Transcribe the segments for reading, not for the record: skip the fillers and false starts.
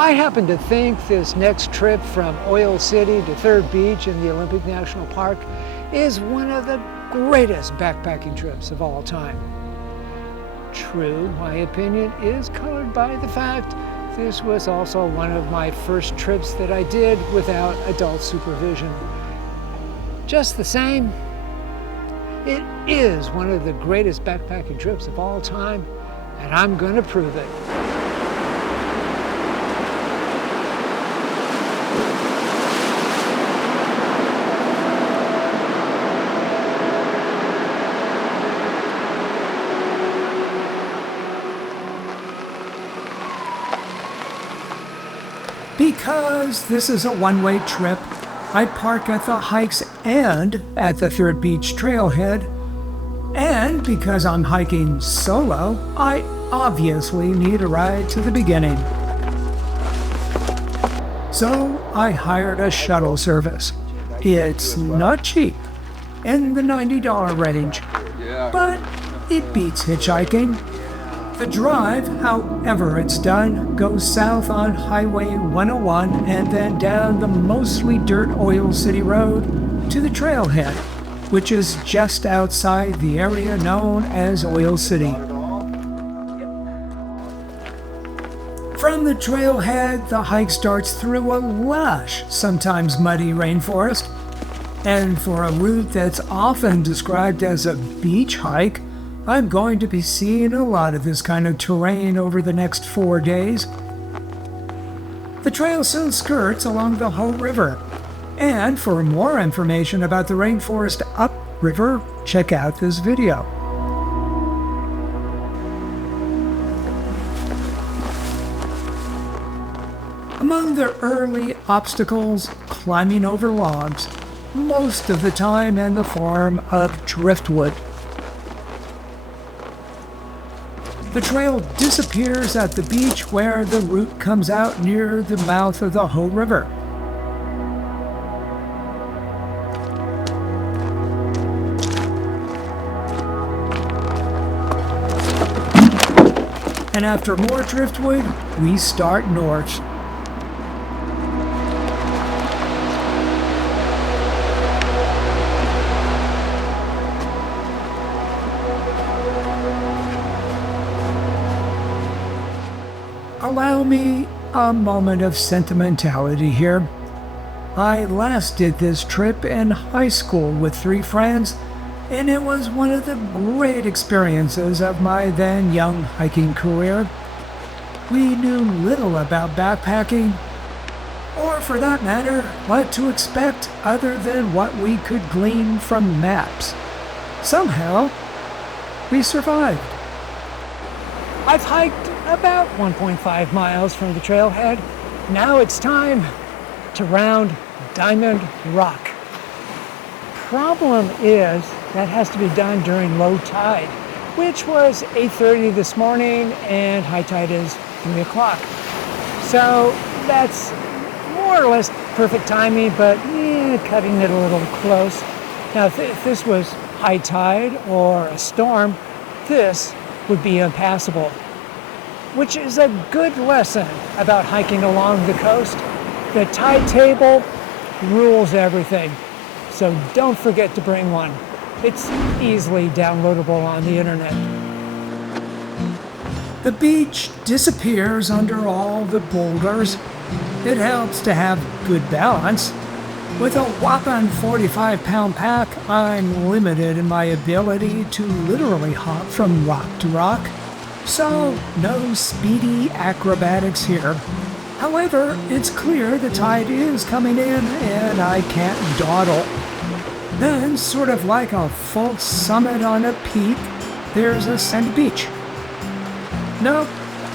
I happen to think this next trip from Oil City to Third Beach in the Olympic National Park is one of the greatest backpacking trips of all time. True, my opinion is colored by the fact this was also one of my first trips that I did without adult supervision. Just the same, it is one of the greatest backpacking trips of all time, and I'm going to prove it. Because this is a one-way trip, I park at the hike's end at the Third Beach trailhead, and because I'm hiking solo, I obviously need a ride to the beginning. So I hired a shuttle service. It's not cheap, in the $90 range, but it beats hitchhiking. The drive, however it's done, goes south on Highway 101 and then down the mostly dirt Oil City Road to the trailhead, which is just outside the area known as Oil City. From the trailhead, the hike starts through a lush, sometimes muddy rainforest, and for a route that's often described as a beach hike, I'm going to be seeing a lot of this kind of terrain over the next 4 days. The trail soon skirts along the Hoh River, and for more information about the rainforest upriver, check out this video. Among the early obstacles, climbing over logs, most of the time in the form of driftwood. The trail disappears at the beach where the route comes out near the mouth of the Hoh River. And after more driftwood, we start north. Allow me a moment of sentimentality here. I last did this trip in high school with 3 friends, and it was one of the great experiences of my then young hiking career. We knew little about backpacking, or for that matter, what to expect other than what we could glean from maps. Somehow, we survived. I've hiked about 1.5 miles from the trailhead. Now it's time to round Diamond Rock. Problem is, that has to be done during low tide, which was 8:30 this morning, and high tide is 3 o'clock. So that's more or less perfect timing, but cutting it a little close. Now, if this was high tide or a storm, this would be impassable, which is a good lesson about hiking along the coast. The tide table rules everything, so don't forget to bring one. It's easily downloadable on the internet. The beach disappears under all the boulders. It helps to have good balance. With a whopping 45-pound pack, I'm limited in my ability to literally hop from rock to rock. So, no speedy acrobatics here. However, it's clear the tide is coming in and I can't dawdle. Then, sort of like a false summit on a peak, there's a sand beach. Nope,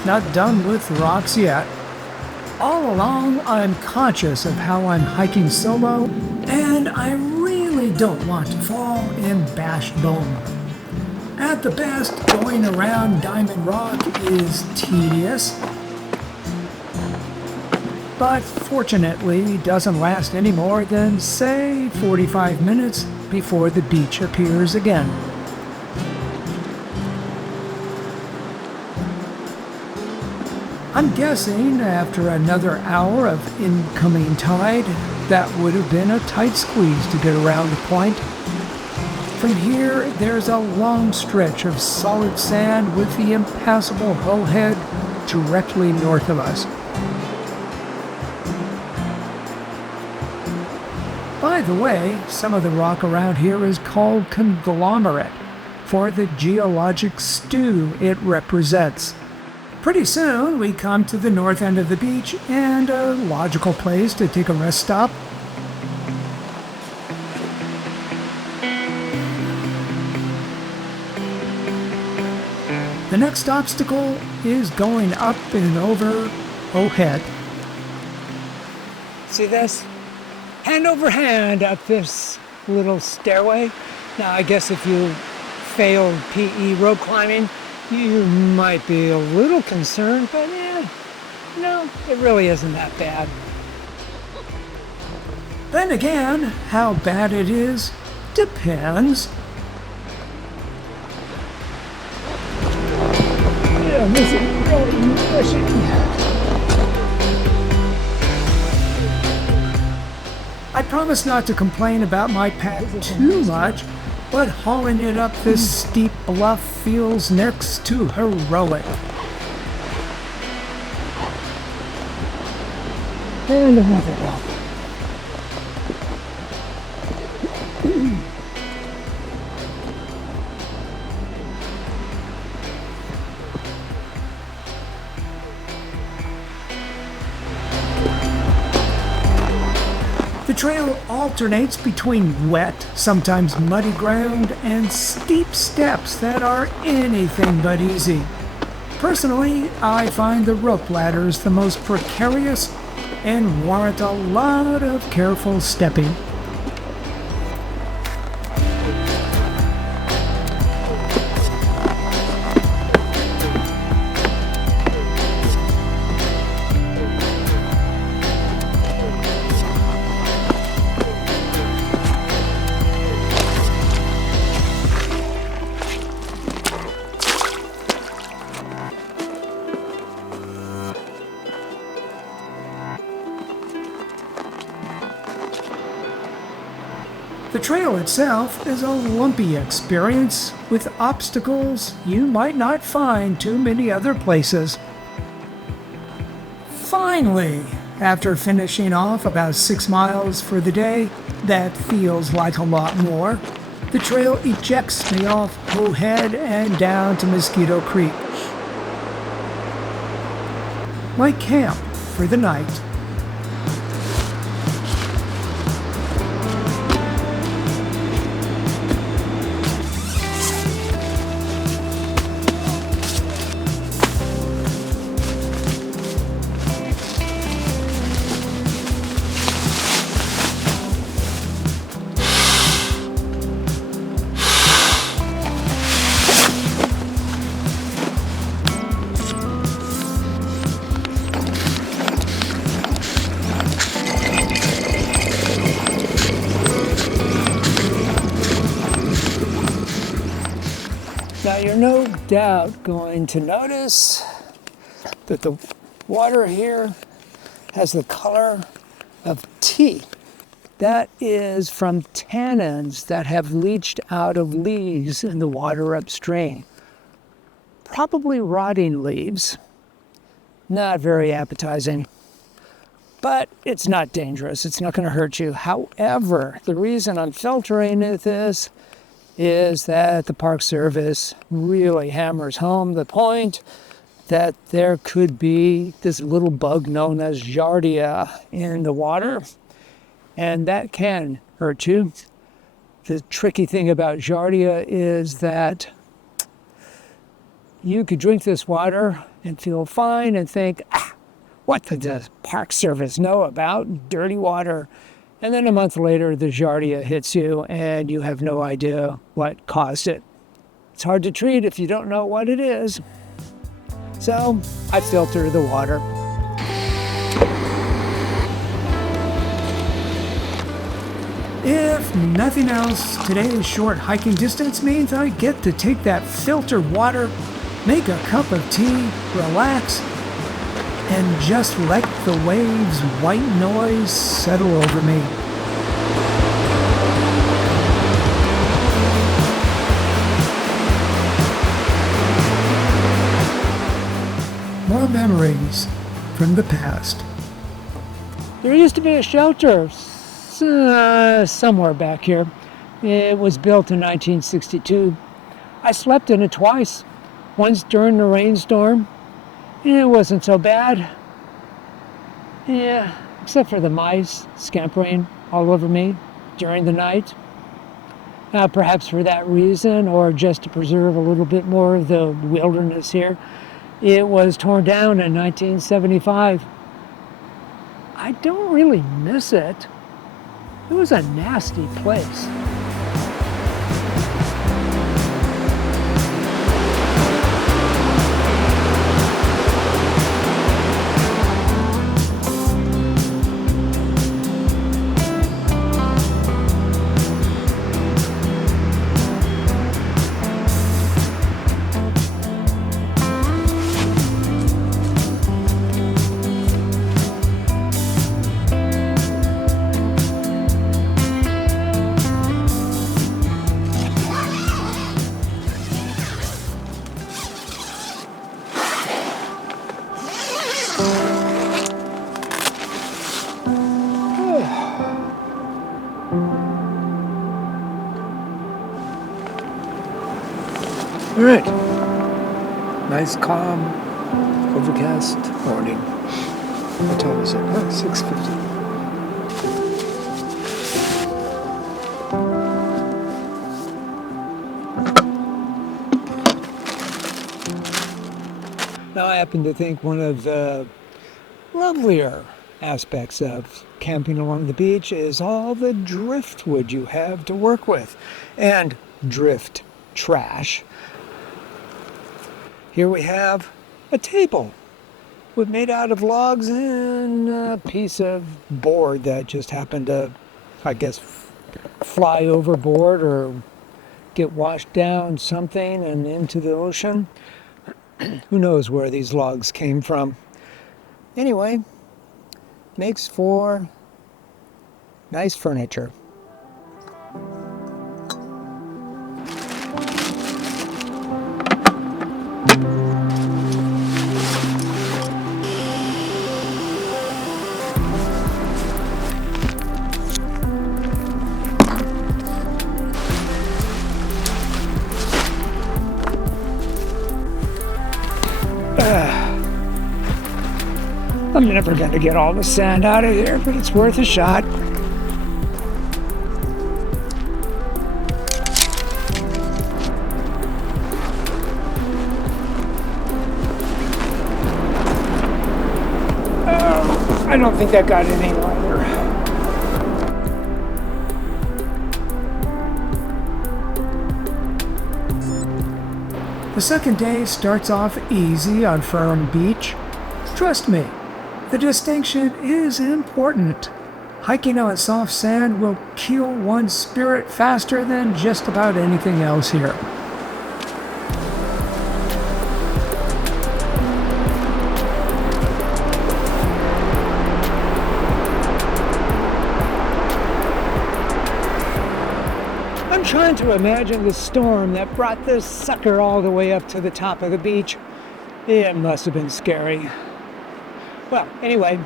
not done with rocks yet. All along, I'm conscious of how I'm hiking solo, and I really don't want to fall and bash bone. At the best, going around Diamond Rock is tedious, but fortunately doesn't last any more than, say, 45 minutes before the beach appears again. I'm guessing after another hour of incoming tide, that would have been a tight squeeze to get around the point. From here, there's a long stretch of solid sand with the impassable Hoh Head directly north of us. By the way, some of the rock around here is called conglomerate, for the geologic stew it represents. Pretty soon, we come to the north end of the beach and a logical place to take a rest stop. The next obstacle is going up and over Hoh Head. See this? Hand over hand up this little stairway. Now, I guess if you failed PE rope climbing, you might be a little concerned, but no, it really isn't that bad. Then again, how bad it is depends. Yeah, this is really pushing. I promise not to complain about my path too much, but hauling it up this steep bluff feels next to heroic. And another one. The trail alternates between wet, sometimes muddy ground, and steep steps that are anything but easy. Personally, I find the rope ladders the most precarious and warrant a lot of careful stepping. The trail itself is a lumpy experience with obstacles you might not find too many other places. Finally, after finishing off about 6 miles for the day, that feels like a lot more, the trail ejects me off Hoh Head and down to Mosquito Creek. My camp for the night. Now you're no doubt going to notice that the water here has the color of tea. That is from tannins that have leached out of leaves in the water upstream. Probably rotting leaves. Not very appetizing. But it's not dangerous. It's not going to hurt you. However, the reason I'm filtering this is that the Park Service really hammers home the point that there could be this little bug known as giardia in the water, and that can hurt you. The tricky thing about giardia is that you could drink this water and feel fine and think, what does the Park Service know about dirty water? And then a month later, the giardia hits you and you have no idea what caused it. It's hard to treat if you don't know what it is. So I filter the water. If nothing else, today's short hiking distance means I get to take that filtered water, make a cup of tea, relax, and just let the waves' white noise settle over me. More memories from the past. There used to be a shelter somewhere back here. It was built in 1962. I slept in it twice. Once during a rainstorm. It wasn't so bad. Yeah, except for the mice scampering all over me during the night. Perhaps for that reason, or just to preserve a little bit more of the wilderness here. It was torn down in 1975. I don't really miss it. It was a nasty place. All right. Nice, calm, overcast morning. What time is it? 6:50. Now, I happen to think one of the lovelier aspects of camping along the beach is all the driftwood you have to work with, and drift trash. Here we have a table made out of logs and a piece of board that just happened to, I guess, fly overboard or get washed down something and into the ocean. Who knows where these logs came from. Anyway, makes for nice furniture. I'm never going to get all the sand out of here, but it's worth a shot. I don't think that got any lighter. The second day starts off easy on Firm Beach. Trust me, the distinction is important. Hiking on soft sand will kill one's spirit faster than just about anything else here. I'm trying to imagine the storm that brought this sucker all the way up to the top of the beach. It must have been scary. Well, anyway,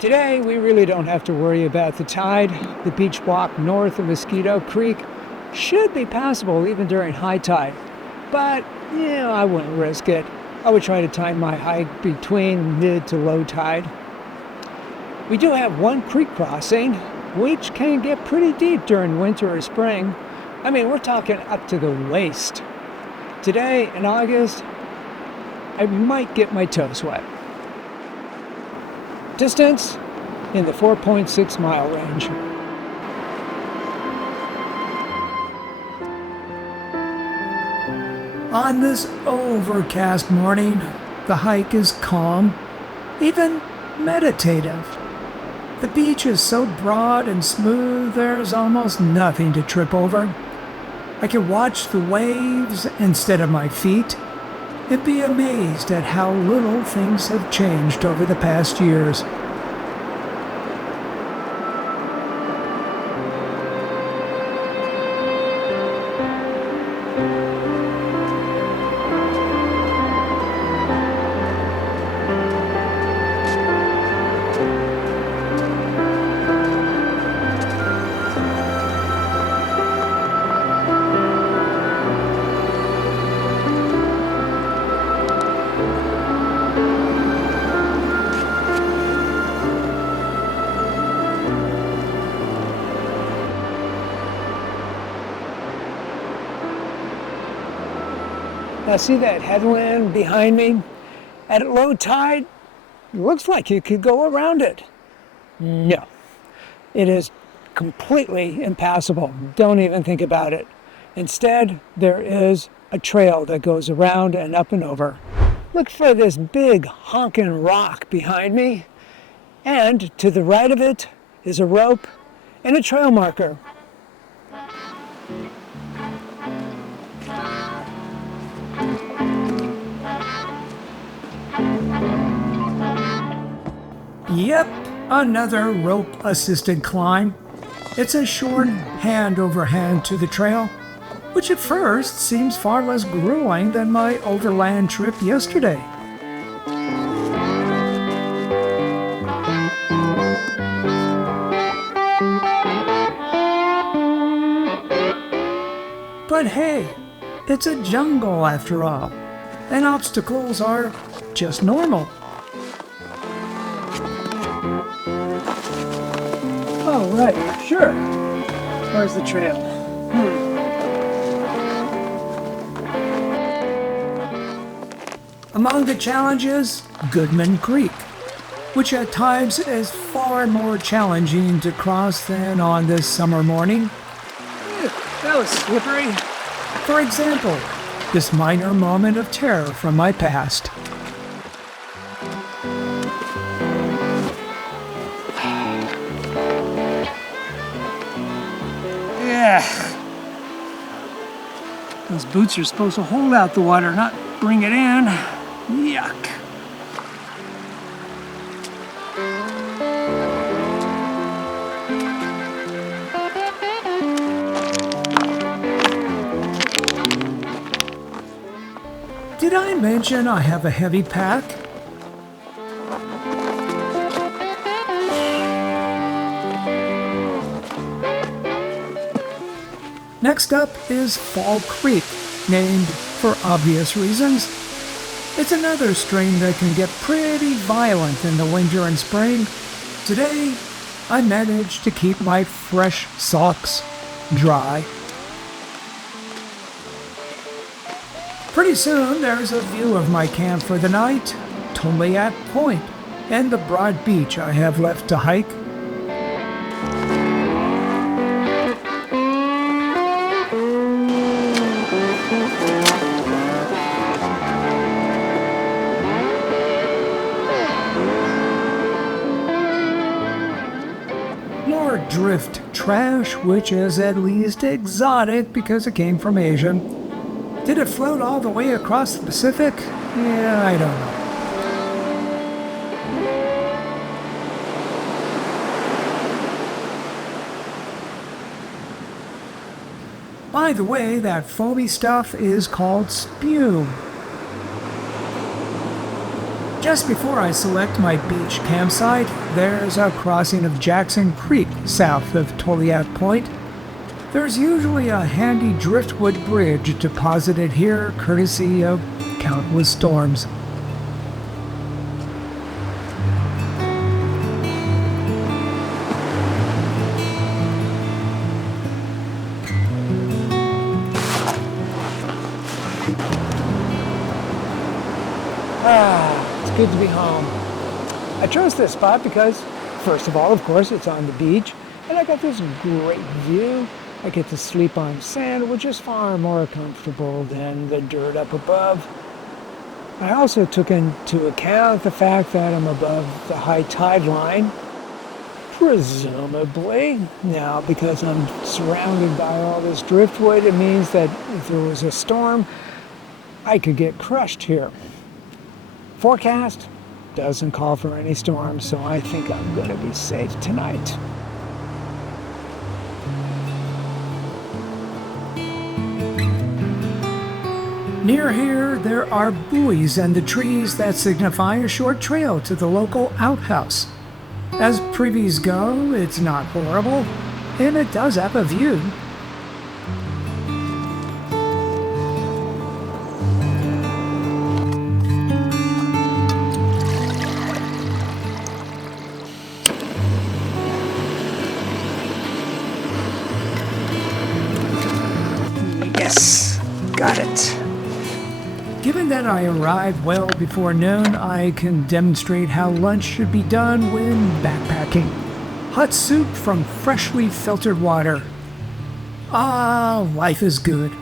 today we really don't have to worry about the tide. The beach walk north of Mosquito Creek should be passable even during high tide. But, I wouldn't risk it. I would try to time my hike between mid to low tide. We do have one creek crossing, which can get pretty deep during winter or spring. I mean, we're talking up to the waist. Today, in August, I might get my toes wet. Distance in the 4.6 mile range. On this overcast morning, the hike is calm, even meditative. The beach is so broad and smooth, there's almost nothing to trip over. I can watch the waves instead of my feet. and be amazed at how little things have changed over the past years. Now see that headland behind me? At low tide, it looks like you could go around it. No, it is completely impassable. Don't even think about it. Instead, there is a trail that goes around and up and over. Look for this big honking rock behind me, and to the right of it is a rope and a trail marker. Yep, another rope-assisted climb. It's a short hand over hand to the trail, which at first seems far less grueling than my overland trip yesterday. But hey, it's a jungle after all, and obstacles are just normal. Oh, right, sure. Where's the trail? Among the challenges, Goodman Creek, which at times is far more challenging to cross than on this summer morning. That was slippery. For example, this minor moment of terror from my past. Those boots are supposed to hold out the water, not bring it in. Yuck. Did I mention I have a heavy pack? Next up is Fall Creek, named for obvious reasons. It's another stream that can get pretty violent in the winter and spring. Today, I managed to keep my fresh socks dry. Pretty soon, there's a view of my camp for the night, Toliat Point, and the broad beach I have left to hike. More drift trash, which is at least exotic because it came from Asia. Did it float all the way across the Pacific? Yeah, I don't know. By the way, that foamy stuff is called spume. Just before I select my beach campsite, there's a crossing of Jackson Creek south of Toliat Point. There's usually a handy driftwood bridge deposited here courtesy of countless storms. It's good to be home. I chose this spot because, first of all, of course, it's on the beach, and I got this great view. I get to sleep on sand, which is far more comfortable than the dirt up above. I also took into account the fact that I'm above the high tide line, presumably. Now, because I'm surrounded by all this driftwood, it means that if there was a storm, I could get crushed here. Forecast doesn't call for any storms, so I think I'm going to be safe tonight. Near here, there are buoys and the trees that signify a short trail to the local outhouse. As privvies go, it's not horrible, and it does have a view. Yes, got it. Given that I arrived well before noon, I can demonstrate how lunch should be done when backpacking. Hot soup from freshly filtered water. Ah, life is good.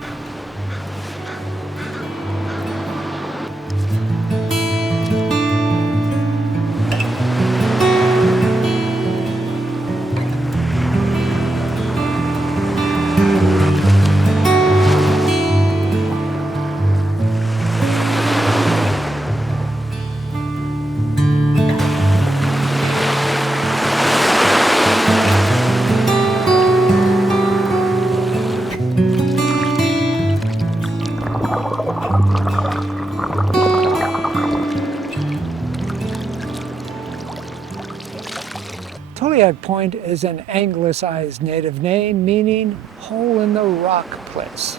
Toliad Point is an anglicized native name meaning hole in the rock place.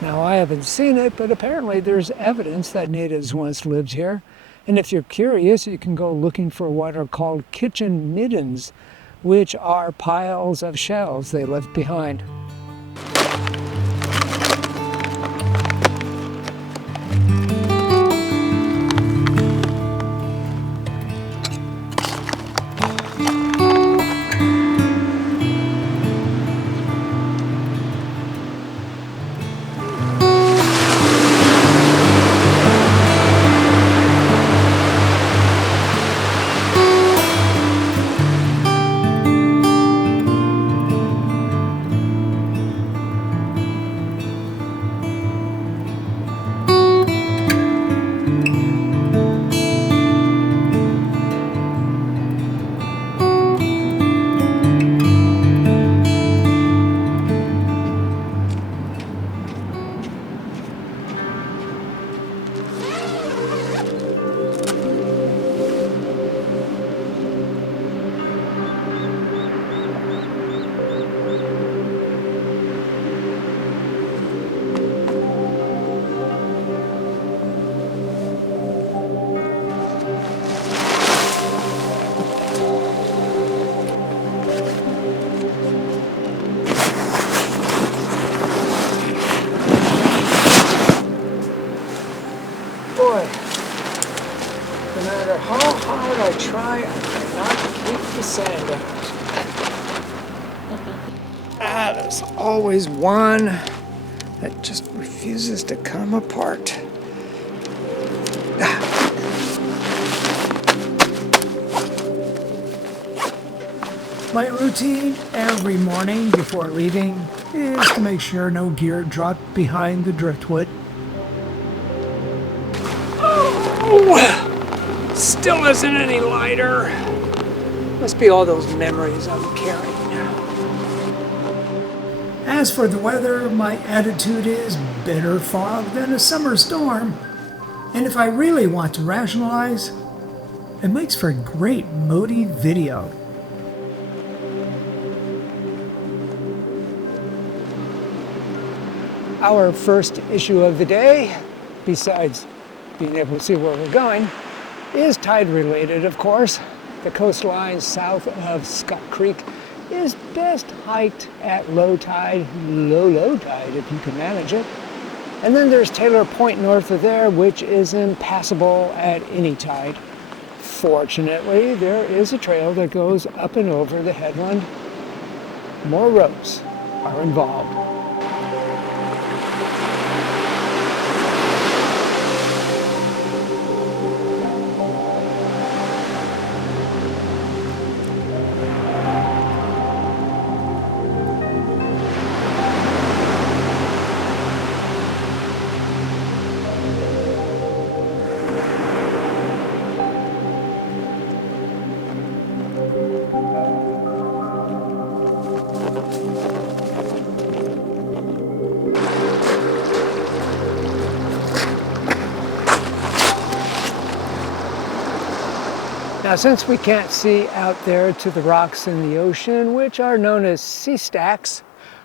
Now, I haven't seen it, but apparently there's evidence that natives once lived here. And if you're curious, you can go looking for what are called kitchen middens, which are piles of shells they left behind. Boy, no matter how hard I try, I cannot keep the sand out. There's always one that just refuses to come apart. My routine every morning before leaving is to make sure no gear dropped behind the driftwood. Still isn't any lighter. Must be all those memories I'm carrying. As for the weather, my attitude is better fog than a summer storm. And if I really want to rationalize, it makes for a great Modi video. Our first issue of the day, besides being able to see where we're going, is tide related, of course. The coastline south of Scott Creek is best hiked at low tide if you can manage it. And then there's Taylor Point north of there, which is impassable at any tide. Fortunately, there is a trail that goes up and over the headland. More ropes are involved. Now, since we can't see out there to the rocks in the ocean, which are known as sea stacks,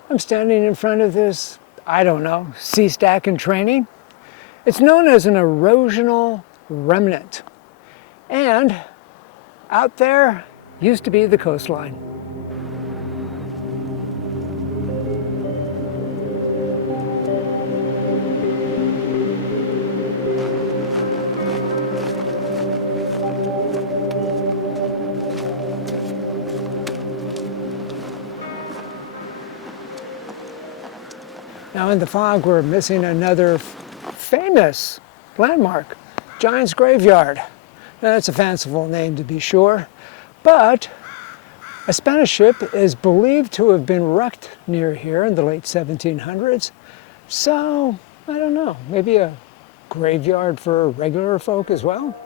I'm standing in front of this, I don't know, sea stack in training. It's known as an erosional remnant. And out there used to be the coastline. Now in the fog, we're missing another famous landmark, Giant's Graveyard. Now, that's a fanciful name to be sure, but a Spanish ship is believed to have been wrecked near here in the late 1700s. So, I don't know, maybe a graveyard for regular folk as well?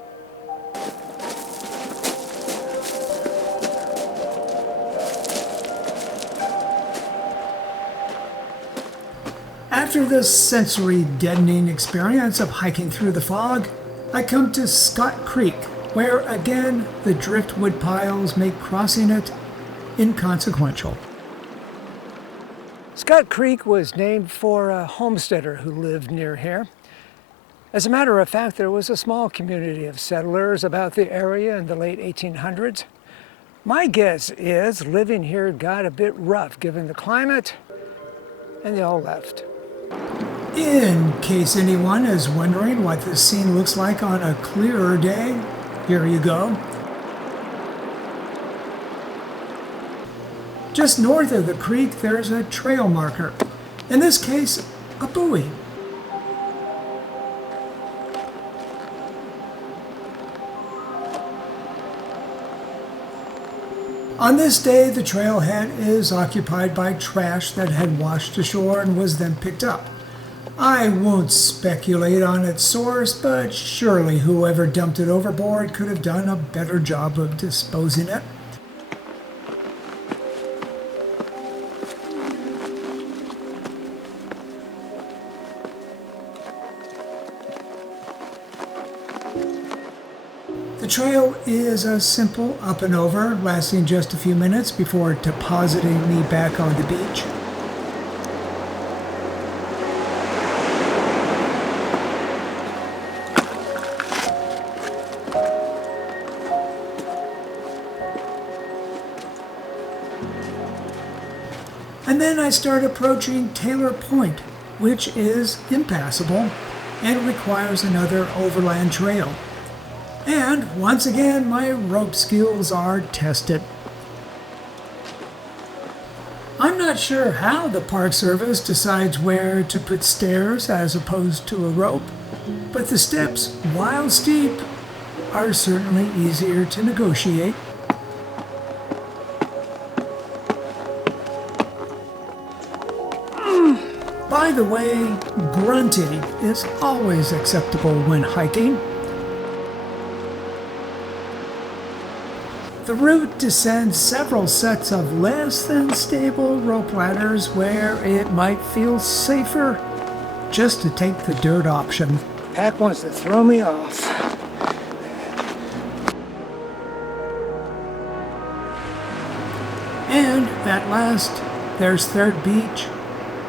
After this sensory deadening experience of hiking through the fog, I come to Scott Creek, where again the driftwood piles make crossing it inconsequential. Scott Creek was named for a homesteader who lived near here. As a matter of fact, there was a small community of settlers about the area in the late 1800s. My guess is living here got a bit rough given the climate, and they all left. In case anyone is wondering what this scene looks like on a clearer day, here you go. Just north of the creek, there's a trail marker. In this case, a buoy. On this day, the trailhead is occupied by trash that had washed ashore and was then picked up. I won't speculate on its source, but surely whoever dumped it overboard could have done a better job of disposing it. The trail is a simple up and over, lasting just a few minutes before depositing me back on the beach. And then I start approaching Taylor Point, which is impassable and requires another overland trail. And once again, my rope skills are tested. I'm not sure how the Park Service decides where to put stairs as opposed to a rope, but the steps, while steep, are certainly easier to negotiate. By the way, grunting is always acceptable when hiking. The route descends several sets of less than stable rope ladders where it might feel safer just to take the dirt option. Pack wants to throw me off. And at last, there's Third Beach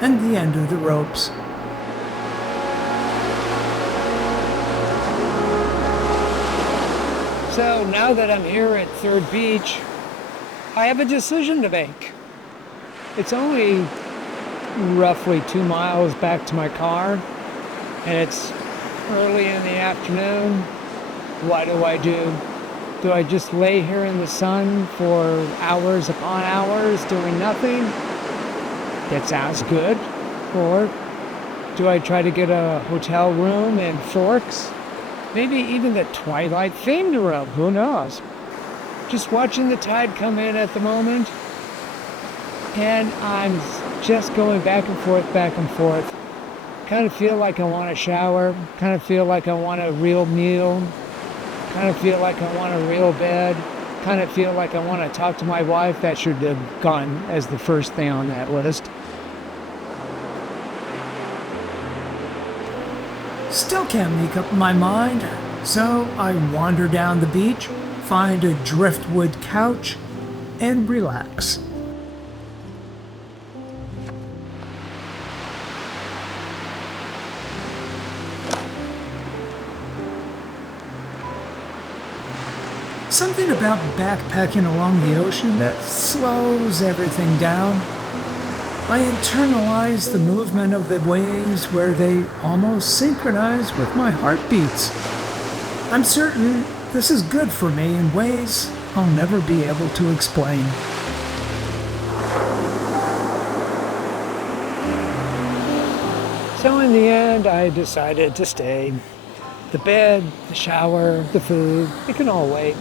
and the end of the ropes. So now that I'm here at Third Beach, I have a decision to make. It's only roughly 2 miles back to my car, and it's early in the afternoon. What do? Do I just lay here in the sun for hours upon hours doing nothing? That sounds good. Or do I try to get a hotel room in Forks? Maybe even the Twilight themed room, who knows? Just watching the tide come in at the moment, and I'm just going back and forth. Kind of feel like I want a shower, kind of feel like I want a real meal, kind of feel like I want a real bed, kind of feel like I want to talk to my wife. That should have gone as the first thing on that list. Still can't make up my mind, so I wander down the beach, find a driftwood couch, and relax. Something about backpacking along the ocean that slows everything down. I internalize the movement of the waves where they almost synchronize with my heartbeats. I'm certain this is good for me in ways I'll never be able to explain. So in the end, I decided to stay. The bed, the shower, the food, it can all wait.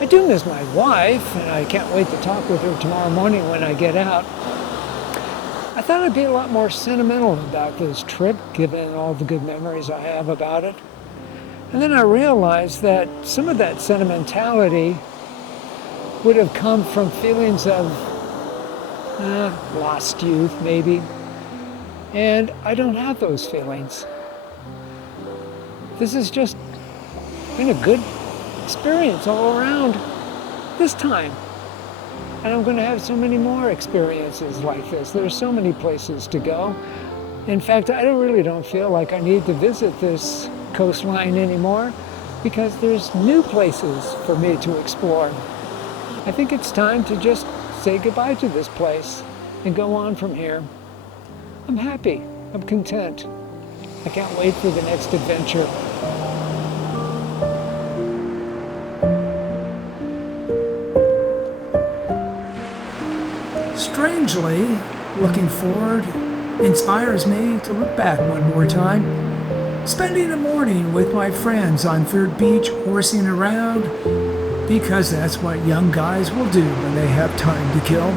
I do miss my wife, and I can't wait to talk with her tomorrow morning when I get out. I thought I'd be a lot more sentimental about this trip, given all the good memories I have about it. And then I realized that some of that sentimentality would have come from feelings of lost youth, maybe. And I don't have those feelings. This has just been a good experience all around this time. And I'm going to have so many more experiences like this. There's so many places to go. In fact, I really don't feel like I need to visit this coastline anymore because there's new places for me to explore. I think it's time to just say goodbye to this place and go on from here. I'm happy. I'm content. I can't wait for the next adventure. Strangely, looking forward inspires me to look back one more time. Spending a morning with my friends on Third Beach horsing around, because that's what young guys will do when they have time to kill.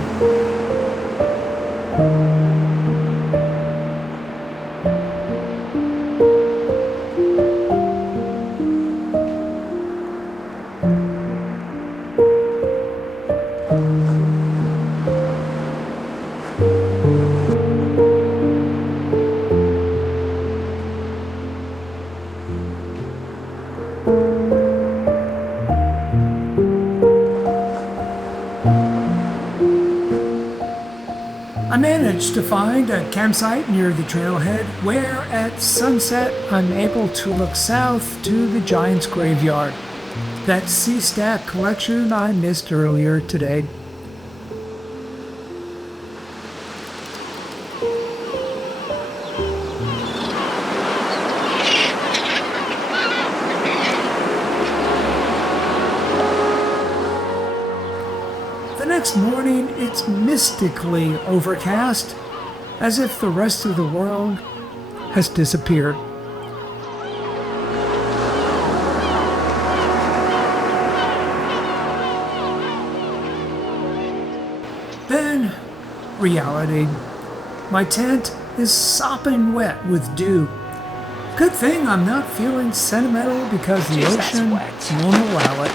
I managed to find a campsite near the trailhead where at sunset I'm able to look south to the Giant's Graveyard, that sea stack collection I missed earlier today. The next morning, it's mystically overcast, as if the rest of the world has disappeared. Then, reality. My tent is sopping wet with dew. Good thing I'm not feeling sentimental because the ocean won't allow it.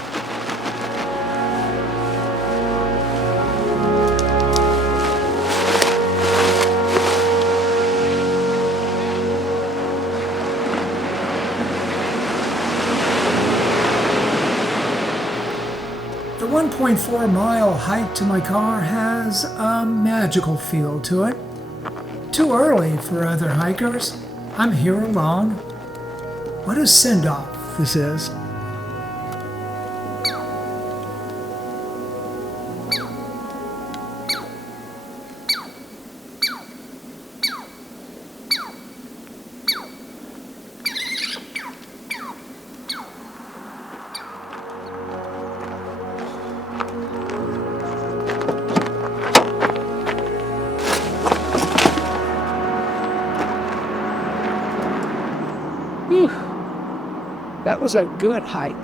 The 1.4-mile hike to my car has a magical feel to it. Too early for other hikers. I'm here alone. What a send-off this is. That was a good hike.